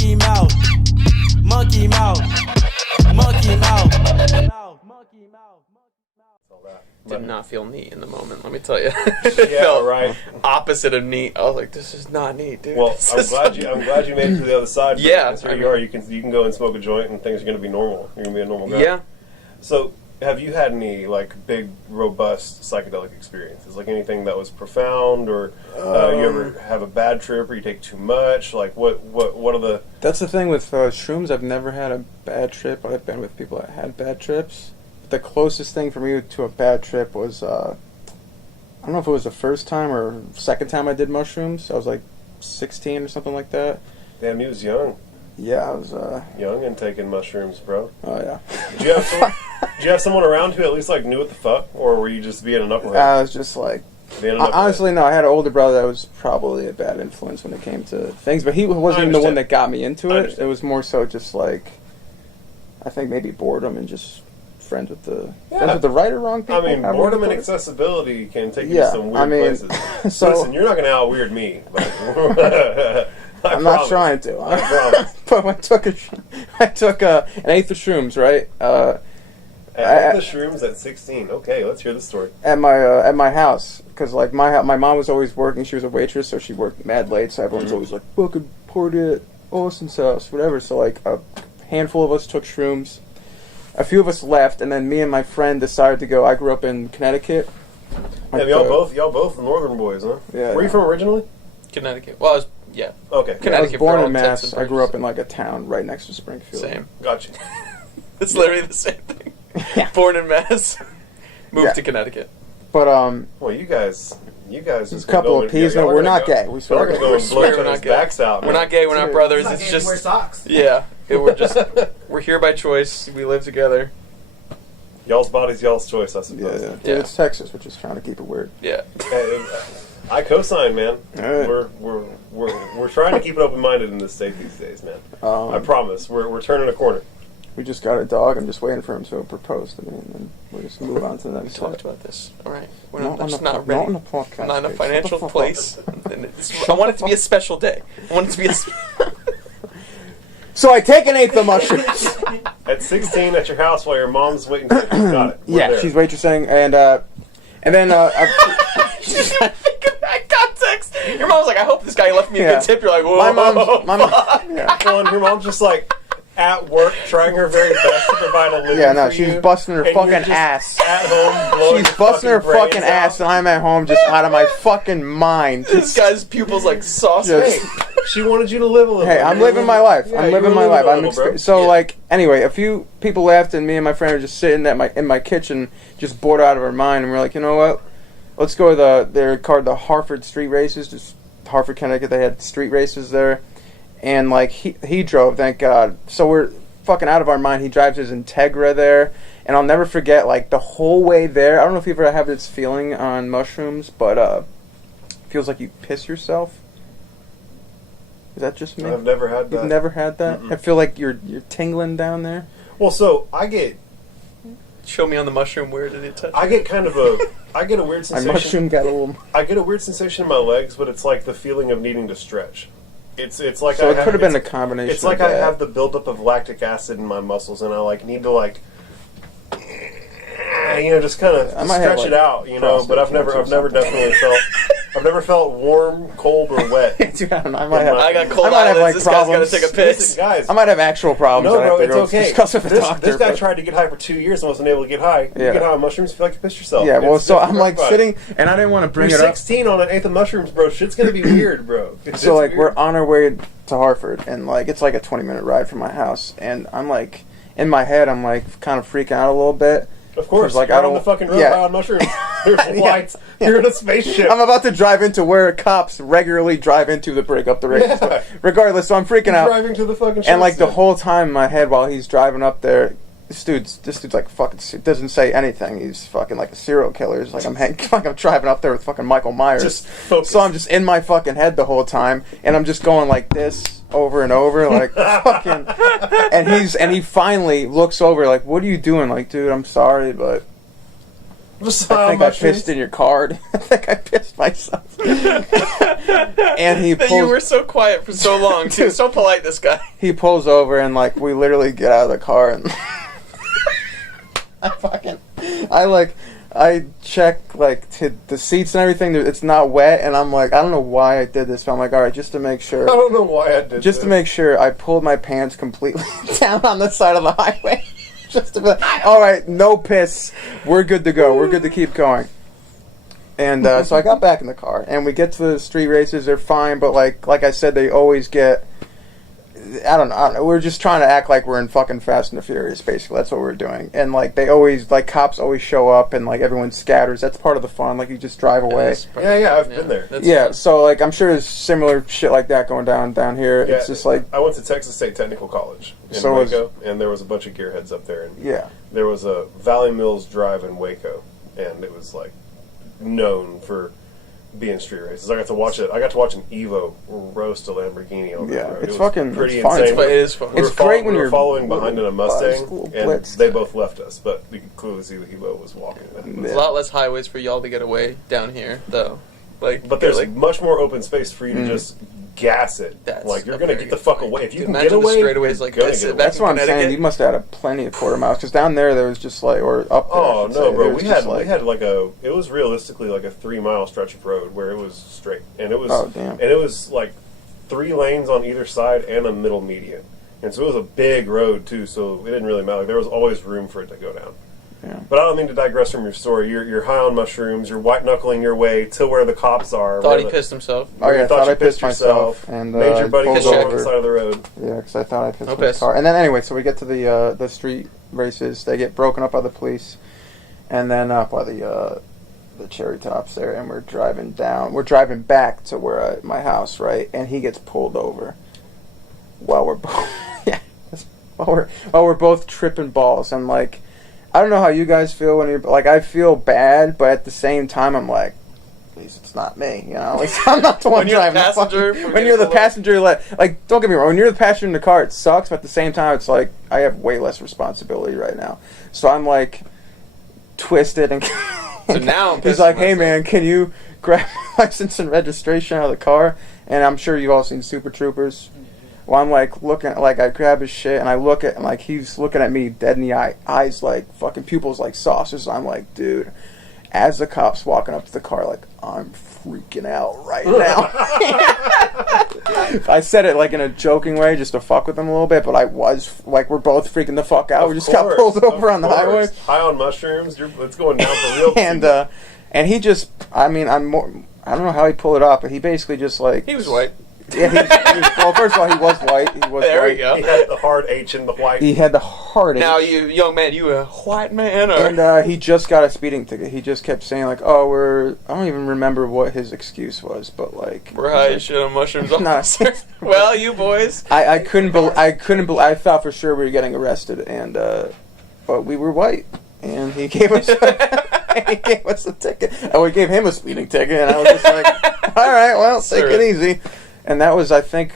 Monkey mouth. Monkey mouth. Monkey mouth. Monkey mouth. Did not feel neat in the moment, let me tell you. Yeah, right. Opposite of neat. I was like, this is not neat, dude. Well, I'm glad you made it to the other side. Yeah, here you are. You can go and smoke a joint, and things are going to be normal. You're going to be a normal guy. Yeah. So, have you had any like big, robust psychedelic experiences? Like anything that was profound, or you ever have a bad trip, or you take too much? Like what are the? That's the thing with shrooms. I've never had a bad trip, but I've been with people that had bad trips. The closest thing for me to a bad trip was, I don't know if it was the first time or second time I did mushrooms. I was like 16 or something like that. Damn, he was young. Yeah, I was young and taking mushrooms, bro. Oh yeah. Did you have someone around who at least like knew what the fuck, or were you just being a knucklehead? I was just like, honestly, no. I had an older brother that was probably a bad influence when it came to things, but he wasn't even the one that got me into it. It was more so just like, I think maybe boredom and just friends with the right or wrong people. I mean, boredom and accessibility can take you to some weird places. So listen, you're not going to out-weird me. But I'm not trying to. I promise. But I took an eighth of shrooms, right? Eighth of shrooms at 16. Okay, let's hear the story. At my house, because like my mom was always working. She was a waitress, so she worked mad late. So everyone's always like, "Fucking party at Austin's house," whatever. So like a handful of us took shrooms. A few of us left, and then me and my friend decided to go. I grew up in Connecticut. Yeah, y'all both northern boys, huh? Yeah. Where you from originally? Connecticut. Well, Okay. Connecticut. I was born in Mass. I grew up in like a town right next to Springfield. Same. Gotcha. It's literally the same thing. Born in Mass, moved to Connecticut. But well, you guys. There's a couple of peas. No, we're not gay. We swear we're going to blow each other's backs out. We're not gay. We're not brothers. It's just wear socks. Yeah. We're here by choice. We live together. Y'all's body's y'all's choice, I suppose. Yeah. Dude, it's Texas. We're just trying to keep it weird. Yeah. I co-sign, man. Right. We're trying to keep it open-minded in this state these days, man. I promise. We're turning a corner. We just got a dog. I'm just waiting for him to propose to me, and then we'll just move on to the next talked about this. All right. We're not not on ready. the podcast. I'm not in a financial place. I want it to be a special day. I want it to be a... So I take an eighth of mushrooms. At 16 at your house while your mom's waiting for you. Got it. Yeah, she's waitressing, and then Just gotta think of that context. Your mom's like, I hope this guy left me a good tip. You're like, whoa. My mom. Yeah. Well, and your mom's just like at work trying her very best to provide a living. Yeah, no, for she's you, busting her and fucking you're just ass. At home, blowing She's busting her fucking ass, and I'm at home just out of my fucking mind. This guy's pupils like sauce. Hey, she wanted you to live a little. Hey, I'm living my life. Yeah, I'm living my life. Bro. Like, anyway, a few people left, and me and my friend are just sitting in my kitchen, just bored out of our mind, and we're like, you know what? Let's go to they're called the Hartford Street Races, just Hartford, Connecticut. They had street races there, and like he drove, thank God. So we're fucking out of our mind. He drives his Integra there, and I'll never forget like the whole way there. I don't know if you ever have this feeling on mushrooms, but it feels like you piss yourself. Is that just me? I've never had that. You've never had that? Mm-mm. I feel like you're tingling down there. Well, so I get. Show me on the mushroom, where did it touch? I get a weird sensation. My mushroom got a little. I get a weird sensation in my legs, but it's like the feeling of needing to stretch. It's like so it could have been a combination. It's like I have the buildup of lactic acid in my muscles, and I like need to like, just kind of stretch it out, But I've never felt warm, cold, or wet. Dude, I don't know. I got cold eyelids. This guy's got to take a piss. Listen, guys, I might have actual problems. No, bro, it's okay. Discuss with the doctor. This guy tried to get high for 2 years and wasn't able to get high. You get high on mushrooms, you feel like you pissed yourself. Yeah, well, so I'm like sitting, and I didn't want to bring You're it up. 16 on an eighth of mushrooms, bro. Shit's gonna be weird, bro. So like we're on our way to Hartford, and like it's like a 20-minute ride from my house, and I'm like in my head, I'm like kind of freaking out a little bit. Of course, like you're on the fucking road high on mushrooms. There's lights. You're in a spaceship. I'm about to drive into where cops regularly drive into to break up the race. Yeah. Regardless, so I'm freaking out. Driving to the fucking and like the whole time in my head while he's driving up there, this dude's like fucking doesn't say anything. He's fucking like a serial killer. He's like I'm driving up there with fucking Michael Myers. Just focus. So I'm just in my fucking head the whole time, and I'm just going like this over and over, like fucking. And he finally looks over, like, "What are you doing?" Like, dude, I'm sorry, but I pissed in your car. I think I pissed myself. And he pulls. You were so quiet for so long. Dude, so polite, this guy. He pulls over and like we literally get out of the car and I check like the seats and everything. It's not wet, and I'm like, I don't know why I did this, but I'm like, all right, just to make sure. I don't know why I did. Just to make sure, I pulled my pants completely down on the side of the highway. Just to be like, all right, no piss. We're good to go. We're good to keep going. And so I got back in the car, and we get to the street races. They're fine, but like I said, they always get. I don't know. We're just trying to act like we're in fucking Fast and the Furious, basically. That's what we're doing. And, like, they always, like, cops always show up and, like, everyone scatters. That's part of the fun. Like, you just drive away. Yeah, I've been there. Yeah, so, like, I'm sure there's similar shit like that going down here. Yeah, it's just, like... I went to Texas State Technical College in Waco, and there was a bunch of gearheads up there. And yeah. There was a Valley Mills Drive in Waco, and it was, like, known for... being street races. I got to watch an Evo roast a Lamborghini over the road. It's fucking pretty fun. insane. It is fun. It's great when you're following behind in a Mustang, and blitzed. they both left us, but you could clearly see that Evo was walking. There's a lot less highways for y'all to get away down here, though. Like, but there's much more open space for you to just gas it. Like, you're going to get the fuck away. If you can get away, the straightaways like this. That's what I'm saying. You must have had plenty of quarter miles, because down there was just like, or up there. Oh no, bro! We had like it was realistically like a 3-mile stretch of road where it was straight, and it was and it was like 3 lanes on either side and a middle median, and so it was a big road too. So it didn't really matter. Like, there was always room for it to go down. Yeah. But I don't mean to digress from your story. You're high on mushrooms. You're white knuckling your way to where the cops are. Thought he pissed himself. Oh yeah, I thought I pissed myself and made your buddy pulled go over off the side of the road. Yeah, because I thought I pissed my car. And then anyway, so we get to the street races. They get broken up by the police, and then up by the cherry tops there, and we're driving down. We're driving back to where my house, right? And he gets pulled over while we're both while we're both tripping balls. And like, I don't know how you guys feel when you're like, I feel bad, but at the same time, I'm like, at least it's not me, you know. Like, I'm not the one driving. When you're the passenger, like, don't get me wrong. When you're the passenger in the car, it sucks. But at the same time, it's like I have way less responsibility right now. So I'm like twisted and. So now he's like, "Hey man, can you grab my license and registration out of the car?" And I'm sure you've all seen Super Troopers. Well, I'm like looking, like I grab his shit and I look at, and like he's looking at me dead in the eye, eyes like fucking pupils like saucers. I'm like, dude, as the cop's walking up to the car, like I'm freaking out right now. I said it like in a joking way, just to fuck with him a little bit, but I was like, we're both freaking the fuck out. We just got pulled over on the highway. High on mushrooms, it's going down for real. And he just, I mean, I don't know how he pulled it off, but he basically just like he was white. Yeah, well, first of all, he was white. There we go. He had the hard H in the white. He had the hard H. Now, you young man, you a white man? Or? And he just got a speeding ticket. He just kept saying, like, oh, I don't even remember what his excuse was, but, like... We're high as shit on mushrooms, officer. Well, you boys. I couldn't believe... I thought for sure we were getting arrested, and, but we were white, and he gave us... he gave us a ticket. And we gave him a speeding ticket, and I was just like, all right, well, take it easy. And that was, I think,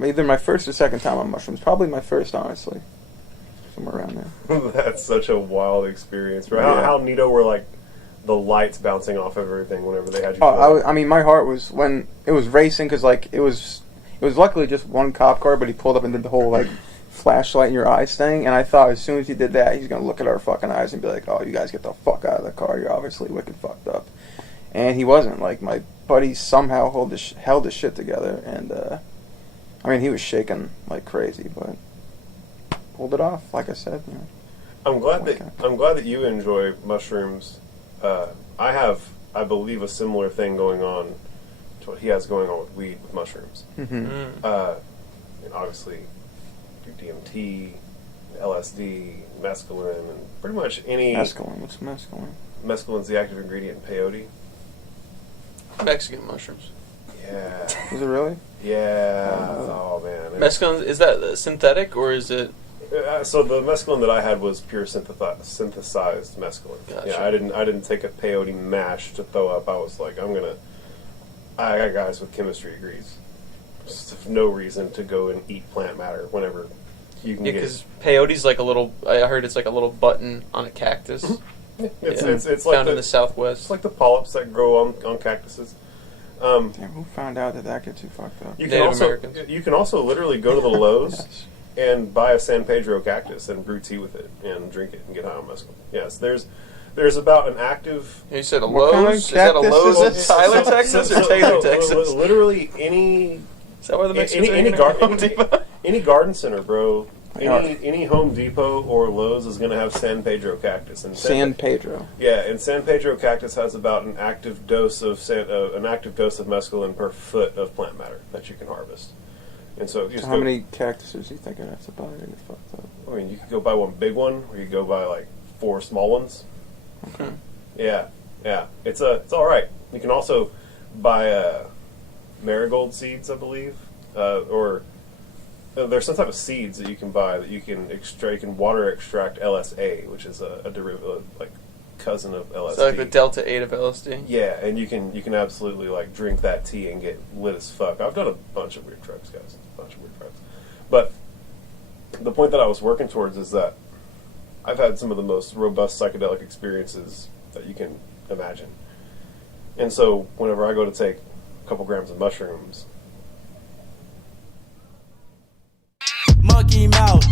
either my first or second time on mushrooms. Probably my first, honestly. Somewhere around there. That's such a wild experience. Right? Yeah. How neato were, like, the lights bouncing off of everything whenever they had you? I mean, my heart was, when it was racing, because, like, it was luckily just one cop car, but he pulled up and did the whole, like, flashlight in your eyes thing. And I thought as soon as he did that, he's going to look at our fucking eyes and be like, oh, you guys get the fuck out of the car. You're obviously wicked fucked up. And he wasn't. Like, my buddy somehow held his shit together, and I mean, he was shaking like crazy, but pulled it off. Like I said, you know. I'm glad that you enjoy mushrooms. I have, I believe, a similar thing going on to what he has going on with weed with mushrooms. Mm-hmm. And obviously, do DMT, LSD, mescaline, and pretty much any. Mescaline. What's mescaline? Mescaline's the active ingredient in peyote. Mexican mushrooms. Yeah. Is it really? Yeah. Oh man. Mescaline, is that synthetic or is it? So the mescaline that I had was pure synthesized mescaline. Gotcha. Yeah, I didn't take a peyote mash to throw up. I was like, I got guys with chemistry degrees. Just no reason to go and eat plant matter whenever you can get. Because peyote's like a little. I heard it's like a little button on a cactus. It's found like in the Southwest. It's like the polyps that grow on cactuses. Damn, who found out that gets you fucked up? You can also literally go to the Lowe's and buy a San Pedro cactus and brew tea with it and drink it and get high on mescaline. Yes, there's about an active. You said a What kind of Lowe's? Is that a Lowe's in cactus? Tyler, Texas, or Taylor, Texas? Literally any. Is that where the Mexicans are? Home Depot? Any garden center, bro. Yeah. Any Home Depot or Lowe's is going to have San Pedro cactus. And San Pedro. Yeah, and San Pedro cactus has about an active dose of mescaline per foot of plant matter that you can harvest. And so, How many cactuses do you think I'd have to buy to get fucked up? I mean, you could go buy one big one, or you could go buy like 4 small ones. Okay. Yeah. It's all right. You can also buy marigold seeds, I believe, or there's some type of seeds that you can buy that you can extract. You can water extract LSA, which is a derivative, like cousin of LSD. So like the delta 8 of LSD. Yeah, and you can absolutely like drink that tea and get lit as fuck. I've done a bunch of weird drugs, guys. But the point that I was working towards is that I've had some of the most robust psychedelic experiences that you can imagine. And so whenever I go to take a couple grams of mushrooms, Monkey mouth.